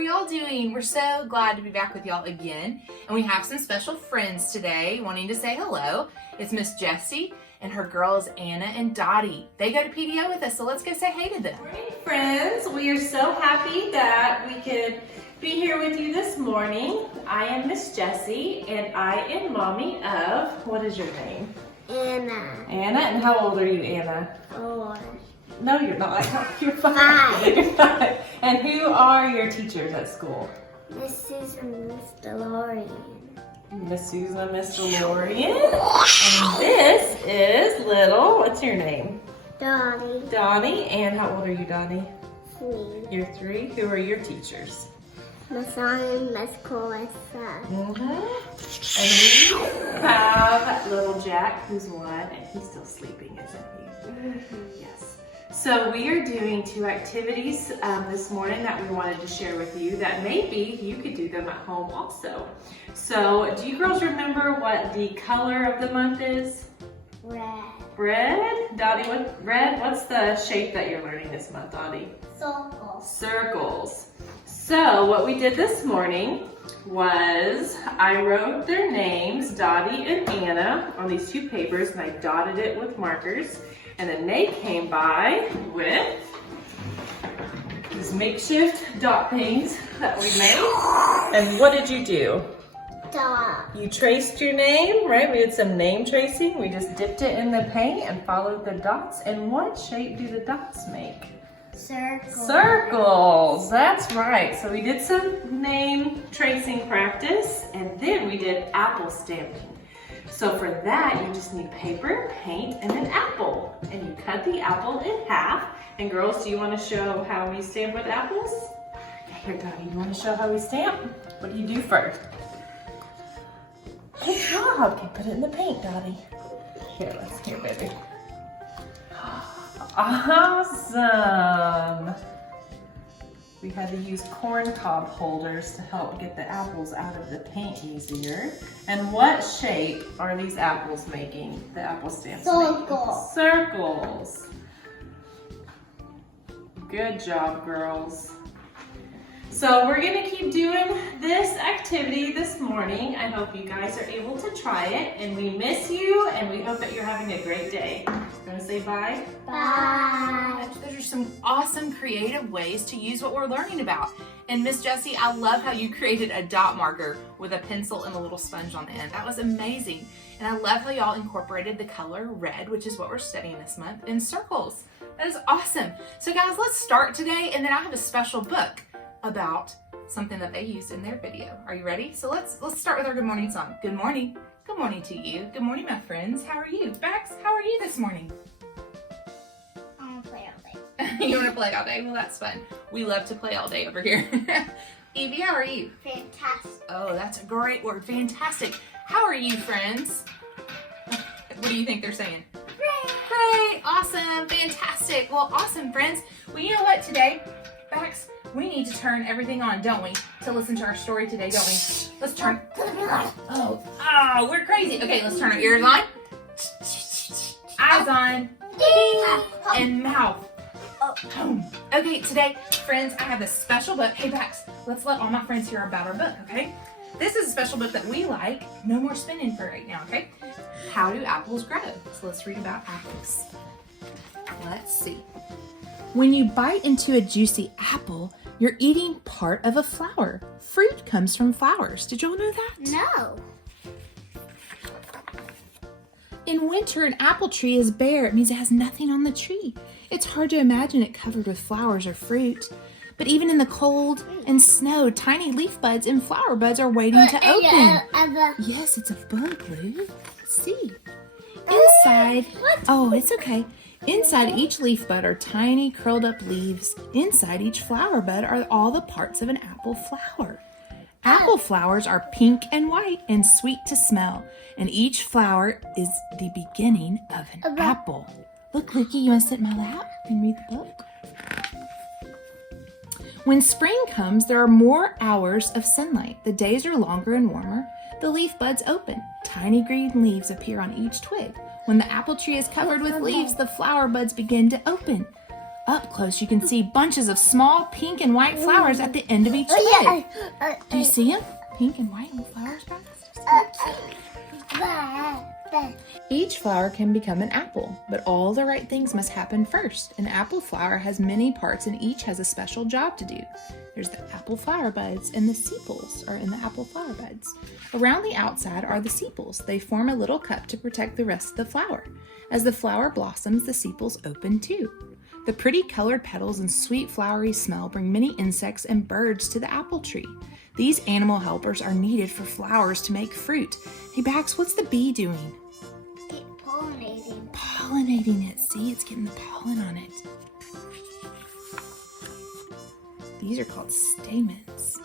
are y'all doing? We're so glad to be back with y'all again. And we have some special friends today wanting to say hello. It's Miss Jessie and her girls Anna and Dottie. They go to PDO with us, so let's go say hey to them. Good morning, friends. We are so happy that we could be here with you this morning. I am Miss Jessie, and I am mommy of, what is your name? Anna. Anna, and how old are you, Anna? 4. No, you're not. You're 5. 5. You're 5. And who are your teachers at school? Miss Susan, Miss DeLorean. Miss Susan, Miss DeLorean. And this is little, what's your name? Donnie. Donnie. And how old are you, Donnie? 3. You're 3. Who are your teachers? Miss Anna, Miss Clarissa. And we have little Jack, who's 1, and he's still sleeping, isn't he? Yes. So we are doing 2 activities this morning that we wanted to share with you that maybe you could do them at home also. So do you girls remember what the color of the month is? Red. Red? Dottie, what's the shape that you're learning this month, Dottie? Circle. Circles. So what we did this morning was I wrote their names, Dottie and Anna, on these 2 papers, and I dotted it with markers. And then they came by with these makeshift dot things that we made. And what did you do? Dot. You traced your name, right? We did some name tracing. We just dipped it in the paint and followed the dots. And what shape do the dots make? Circle. Circles, that's right. So we did some name tracing practice, and then we did apple stamping. So for that, you just need paper, paint, and an apple. And you cut the apple in half. And girls, do you want to show how we stamp with apples? Here, Dottie, you want to show how we stamp? What do you do first? Good job. Okay, put it in the paint, Dottie. Here, baby. Awesome. We had to use corn cob holders to help get the apples out of the paint easier. And what shape are these apples making? The apple stamps Circles. Circles. Good job, girls. So we're gonna keep doing this activity this morning. I hope you guys are able to try it, and we miss you, and we hope that you're having a great day. Gonna say bye? Bye. Those are some awesome creative ways to use what we're learning about. And Miss Jessie, I love how you created a dot marker with a pencil and a little sponge on the end. That was amazing. And I love how y'all incorporated the color red, which is what we're studying this month, in circles. That is awesome. So guys, let's start today, and then I have a special book about something that they used in their video. Are you ready? So let's start with our good morning song. Good morning. Good morning to you. Good morning, my friends. How are you? Bex, how are you this morning? I want to play all day. You want to play all day? Well, that's fun. We love to play all day over here. Evie, how are you? Fantastic. Oh, that's a great word. Fantastic. How are you, friends? What do you think they're saying? Great. Awesome. Fantastic. Well, awesome, friends. Well, you know what today? Bex, we need to turn everything on, don't we? To listen to our story today, don't we? Let's turn. Oh, we're crazy. Okay, let's turn our ears on. Eyes on. And mouth. Okay, today, friends, I have a special book. Hey, Bex, let's let all my friends hear about our book, okay? This is a special book that we like. No more spinning for right now, okay? How do apples grow? So let's read about apples. Let's see. When you bite into a juicy apple, you're eating part of a flower. Fruit comes from flowers. Did y'all know that? No. In winter, an apple tree is bare. It means it has nothing on the tree. It's hard to imagine it covered with flowers or fruit. But even in the cold and snow, tiny leaf buds and flower buds are waiting to open. Yes, it's a book, Lou. Let's see. Inside, oh, it's okay. Inside each leaf bud are tiny curled up leaves. Inside each flower bud are all the parts of an apple flower. Apple flowers are pink and white and sweet to smell. And each flower is the beginning of an apple. Look, Lukey, you want to sit in my lap and read the book? When spring comes, there are more hours of sunlight. The days are longer and warmer. The leaf buds open. Tiny green leaves appear on each twig. When the apple tree is covered with leaves, the flower buds begin to open. Up close, you can see bunches of small pink and white flowers at the end of each twig. Do you see them? Pink and white little flowers, guys? Each flower can become an apple, but all the right things must happen first. An apple flower has many parts and each has a special job to do. There's the apple flower buds and the sepals are in the apple flower buds. Around the outside are the sepals. They form a little cup to protect the rest of the flower. As the flower blossoms, the sepals open too. The pretty colored petals and sweet flowery smell bring many insects and birds to the apple tree. These animal helpers are needed for flowers to make fruit. Hey, Bax, what's the bee doing? Pollinating. Pollinating it. See, it's getting the pollen on it. These are called stamens.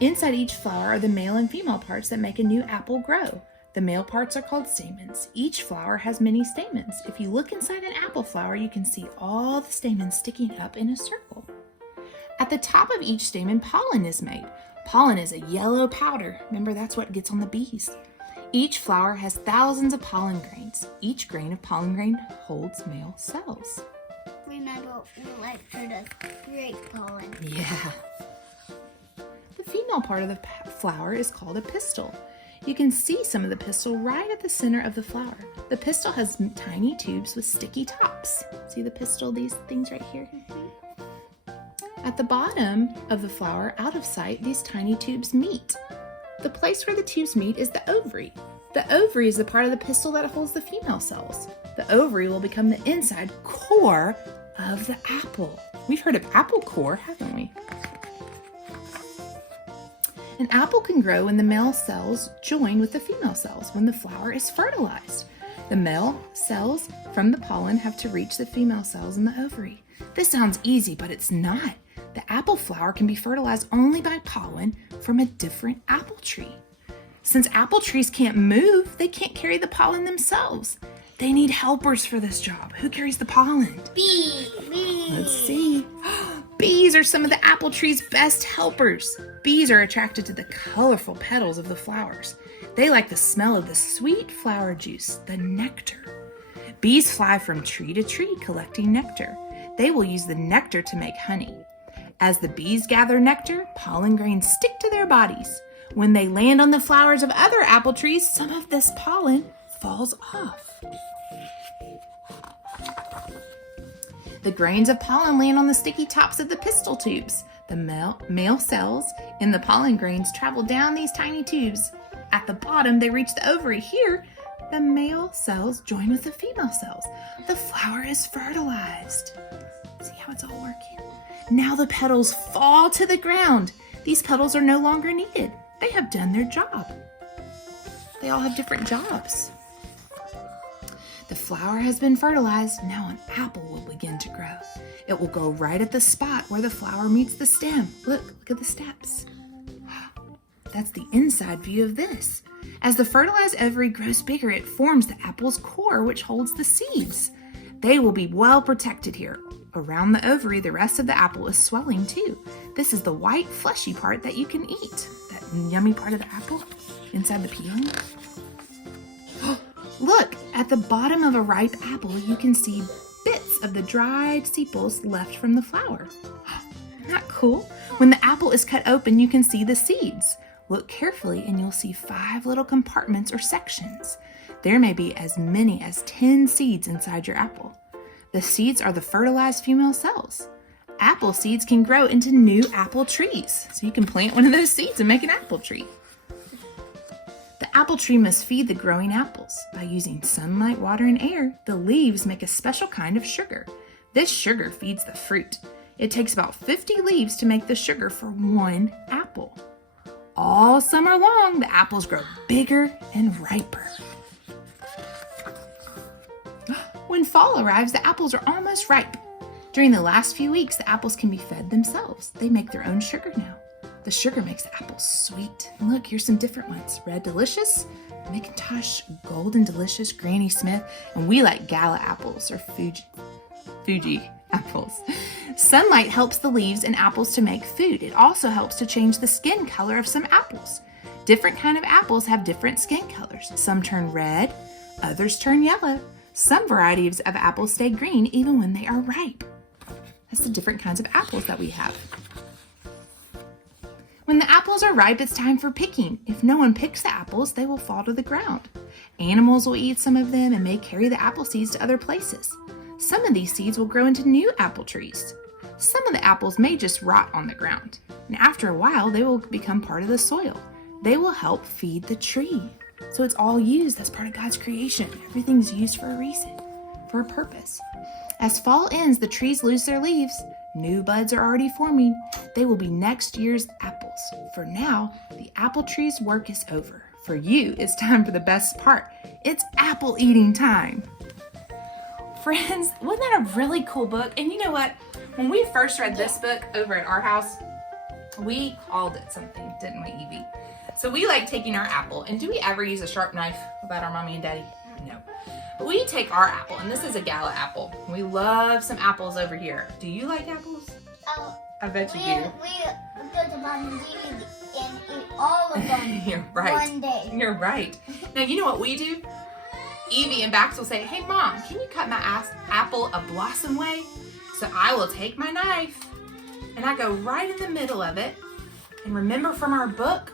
Inside each flower are the male and female parts that make a new apple grow. The male parts are called stamens. Each flower has many stamens. If you look inside an apple flower, you can see all the stamens sticking up in a circle. At the top of each stamen, pollen is made. Pollen is a yellow powder. Remember, that's what gets on the bees. Each flower has thousands of pollen grains. Each grain of pollen grain holds male cells. Remember, we like for the grape pollen. Yeah. The female part of the flower is called a pistil. You can see some of the pistil right at the center of the flower. The pistil has tiny tubes with sticky tops. See the pistil, these things right here? At the bottom of the flower, out of sight, these tiny tubes meet. The place where the tubes meet is the ovary. The ovary is the part of the pistil that holds the female cells. The ovary will become the inside core of the apple. We've heard of apple core, haven't we? An apple can grow when the male cells join with the female cells when the flower is fertilized. The male cells from the pollen have to reach the female cells in the ovary. This sounds easy, but it's not. The apple flower can be fertilized only by pollen from a different apple tree. Since apple trees can't move, they can't carry the pollen themselves. They need helpers for this job. Who carries the pollen? Bee. Let's see. Bees are some of the apple tree's best helpers. Bees are attracted to the colorful petals of the flowers. They like the smell of the sweet flower juice, the nectar. Bees fly from tree to tree collecting nectar. They will use the nectar to make honey. As the bees gather nectar, pollen grains stick to their bodies. When they land on the flowers of other apple trees, some of this pollen falls off. The grains of pollen land on the sticky tops of the pistil tubes. The male cells in the pollen grains travel down these tiny tubes. At the bottom, they reach the ovary. Here, the male cells join with the female cells. The flower is fertilized. See how it's all working? Now the petals fall to the ground. These petals are no longer needed. They have done their job. They all have different jobs. The flower has been fertilized. Now an apple will begin to grow. It will grow right at the spot where the flower meets the stem. Look at the steps. That's the inside view of this. As the fertilized ovary grows bigger, it forms the apple's core, which holds the seeds. They will be well protected here. Around the ovary, the rest of the apple is swelling too. This is the white, fleshy part that you can eat. That yummy part of the apple inside the peeling. Look, at the bottom of a ripe apple, you can see bits of the dried sepals left from the flower. Isn't that cool? When the apple is cut open, you can see the seeds. Look carefully and you'll see 5 little compartments or sections. There may be as many as 10 seeds inside your apple. The seeds are the fertilized female cells. Apple seeds can grow into new apple trees. So you can plant one of those seeds and make an apple tree. The apple tree must feed the growing apples. By using sunlight, water, and air, the leaves make a special kind of sugar. This sugar feeds the fruit. It takes about 50 leaves to make the sugar for 1 apple. All summer long, the apples grow bigger and riper. When fall arrives, the apples are almost ripe. During the last few weeks, the apples can be fed themselves. They make their own sugar now. The sugar makes the apples sweet. And look, here's some different ones. Red Delicious, McIntosh, Golden Delicious, Granny Smith, and we like Gala apples or Fuji apples. Sunlight helps the leaves and apples to make food. It also helps to change the skin color of some apples. Different kind of apples have different skin colors. Some turn red, others turn yellow. Some varieties of apples stay green even when they are ripe. That's the different kinds of apples that we have. When the apples are ripe, it's time for picking. If no one picks the apples, they will fall to the ground. Animals will eat some of them and may carry the apple seeds to other places. Some of these seeds will grow into new apple trees. Some of the apples may just rot on the ground, and after a while, they will become part of the soil. They will help feed the tree. So it's all used. That's part of God's creation. Everything's used for a reason, for a purpose. As fall ends, the trees lose their leaves. New buds are already forming. They will be next year's apples. For now, the apple tree's work is over. For you, it's time for the best part. It's apple eating time. Friends, wasn't that a really cool book? And you know what? When we first read this book over at our house, we called it something, didn't we, Evie? So we like taking our apple, and do we ever use a sharp knife without our mommy and daddy? No. But we take our apple, and this is a gala apple. We love some apples over here. Do you like apples? I bet you do. We go to Mom and Didi and eat all of them. You're right. One day. You're right. Now, you know what we do? Evie and Bax will say, hey, Mom, can you cut my apple a blossom way? So I will take my knife, and I go right in the middle of it. And remember from our book,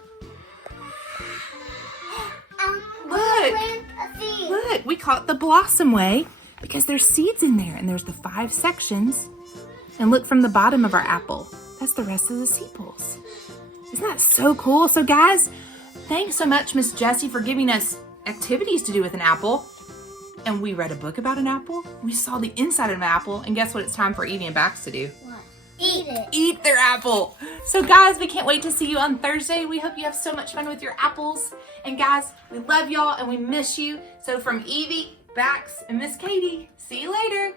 look, we call it the blossom way because there's seeds in there, and there's the 5 sections. And look from the bottom of our apple. That's the rest of the sepals. Isn't that so cool? So guys, thanks so much, Miss Jessie, for giving us activities to do with an apple. And we read a book about an apple. We saw the inside of an apple. And guess what it's time for Evie and Bax to do? What? Eat it. Eat their apple. So guys, we can't wait to see you on Thursday. We hope you have so much fun with your apples. And guys, we love y'all and we miss you. So from Evie, Bax, and Miss Katie, see you later.